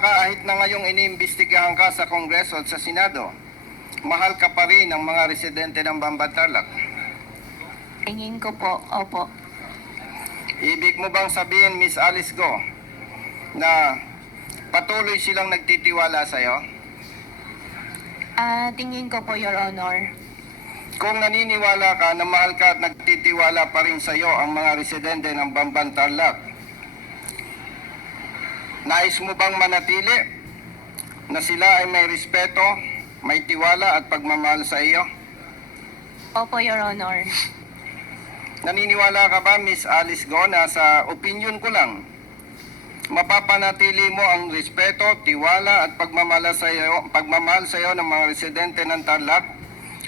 kahit na ngayong iniimbestigahan ka sa Kongreso at sa Senado, mahal ka pa rin ng mga residente ng Bamban Tarlac. Tingin ko po, opo. Ibig mo bang sabihin, Miss Alice Go, na patuloy silang nagtitiwala sa'yo? Tingin ko po, Your Honor. Kung naniniwala ka na mahal ka at nagtitiwala pa rin sa'yo ang mga residente ng Bamban Tarlac, nais mo bang manatili na sila ay may respeto, may tiwala at pagmamahal sa iyo? Opo, Your Honor. Naniniwala ka ba, Miss Alice Go, na sa opinion ko lang, mapapanatili mo ang respeto, tiwala at pagmamahal sa iyo ng mga residente ng Tarlac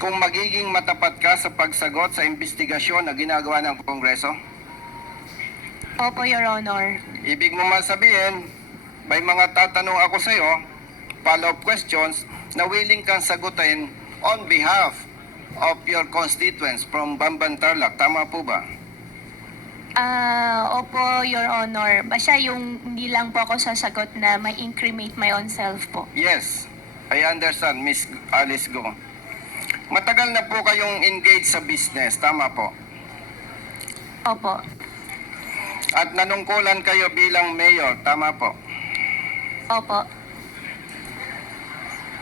kung magiging matapat ka sa pagsagot sa investigasyon na ginagawa ng Kongreso? Opo, Your Honor. Ibig mo man sabihin, may mga tatanong ako sa iyo, follow-up questions, na willing kang sagutin on behalf of your constituents from Bamban Tarlac. Tama po ba? Opo, Your Honor. Basta yung hindi lang po ako sasagot na may incriminate my own self po. Yes, I understand, Miss Alice Go. Matagal na po kayong engaged sa business, tama po? Opo. At nanungkulan kayo bilang mayor, tama po? Opo.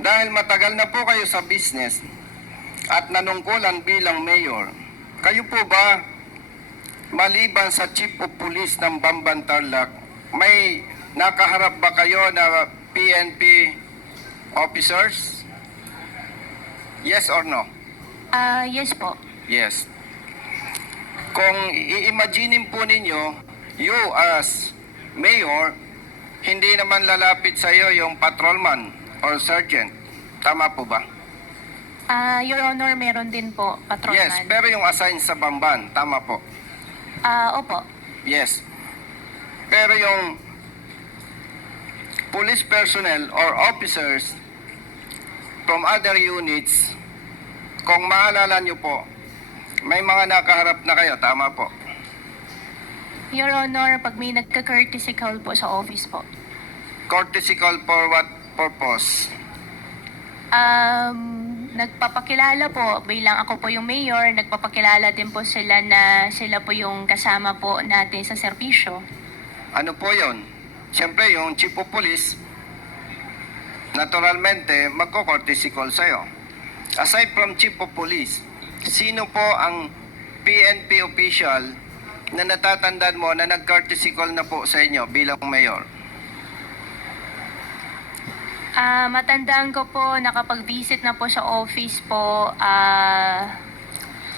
Dahil matagal na po kayo sa business at nanungkulan bilang mayor, kayo po ba, maliban sa Chief of Police ng Bamban Tarlac, may nakaharap ba kayo na PNP officers? Yes or no? Yes po. Yes. Kung i-imaginin po ninyo, you as mayor, hindi naman lalapit sa iyo yung patrolman or sergeant. Tama po ba? Your Honor, meron din po, patrolman. Yes, pero yung assign sa Bamban, tama po. Opo. Yes. Pero yung police personnel or officers from other units, kung maalala nyo po, may mga nakaharap na kayo, tama po. Your Honor, pag may nagka-courtesy call po sa office po. Courtesy call for what purpose? Nagpapakilala po, bilang ako po yung mayor, nagpapakilala din po sila na sila po yung kasama po natin sa serbisyo. Ano po yon? Siyempre, yung chief of police, naturalmente, magko-courtesy call sa'yo. Aside from chief of police, sino po ang PNP official na natatandaan mo na nag-courtesy call na po sa inyo bilang mayor? Matandaan ko po, nakapag-visit na po sa office po,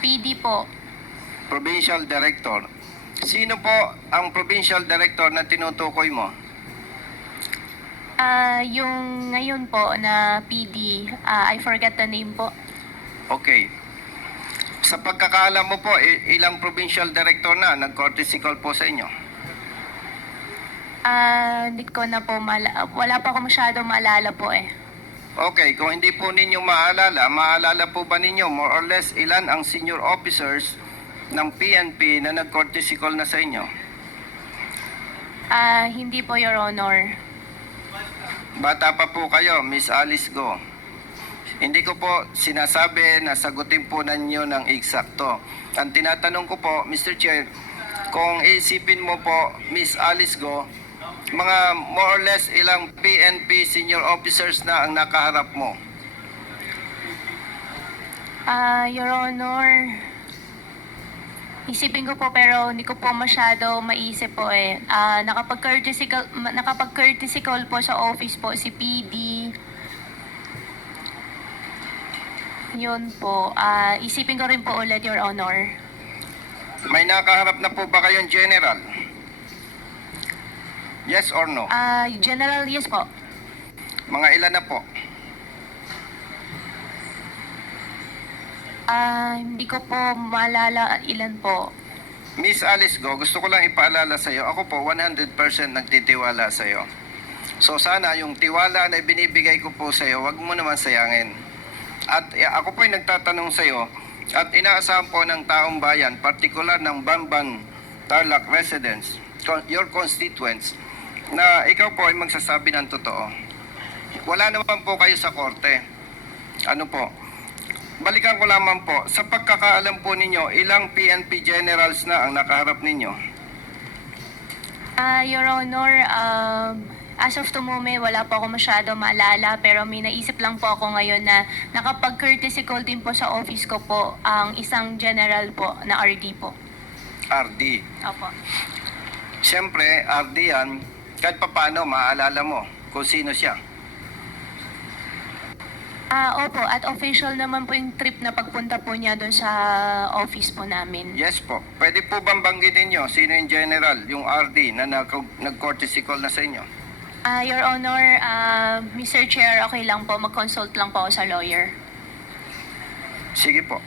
PD po. Provincial Director. Sino po ang Provincial Director na tinutukoy mo? Yung ngayon po na PD, I forgot the name po. Okay. Sa pagkakaalam mo po, ilang Provincial Director na nag-courtesy call po sa inyo? Hindi ko na po wala pa ako masyado maalala po eh. Okay, kung hindi po ninyo maalala po ba ninyo more or less ilan ang senior officers ng PNP na nag-courtesy call na sa inyo? Hindi po, Your Honor. Bata pa po kayo, Miss Alice Go. Hindi ko po sinasabi na sagutin po ninyo ng eksakto. Ang tinatanong ko po, Mr. Chair, kung isipin mo po, Miss Alice Go, mga more or less ilang PNP senior officers na ang nakaharap mo? Your Honor, isipin ko po pero hindi ko po masyado maisip po eh. Nakapag-courtesy call po sa office po si PD. Yun po. Isipin ko rin po ulit, Your Honor. May nakaharap na po ba kayong general? Yes or no? General, yes po. Mga ilan na po? Hindi ko po maalala ilan po. Miss Alice Go, gusto ko lang ipaalala sa iyo, ako po 100% nagtitiwala sa iyo. So sana yung tiwala na binibigay ko po sa iyo, wag mo naman sayangin. At ako po ay nagtatanong sa iyo at inaasahan po ng taong bayan, partikular ng Bamban Tarlac residents, your constituents, na ikaw po ay magsasabi ng totoo. Wala naman po kayo sa korte. Ano po? Balikan ko lamang po, sa pagkakaalam po ninyo, ilang PNP generals na ang nakaharap ninyo? Your Honor, as of the moment, wala po ako masyado maalala, pero may naisip lang po ako ngayon na nakapag-courtesy call din po sa office ko po ang isang general po na RD po. RD. Opo. Siyempre, RD yan, kahit paano maaalala mo kung sino siya. Opo, at official naman po yung trip na pagpunta po niya doon sa office po namin. Yes po. Pwede po bang banggitin nyo sino yung general, yung RD na nag-courtesy call na sa inyo? Your Honor, Mr. Chair, okay lang po, mag-consult lang po ako sa lawyer. Sige po.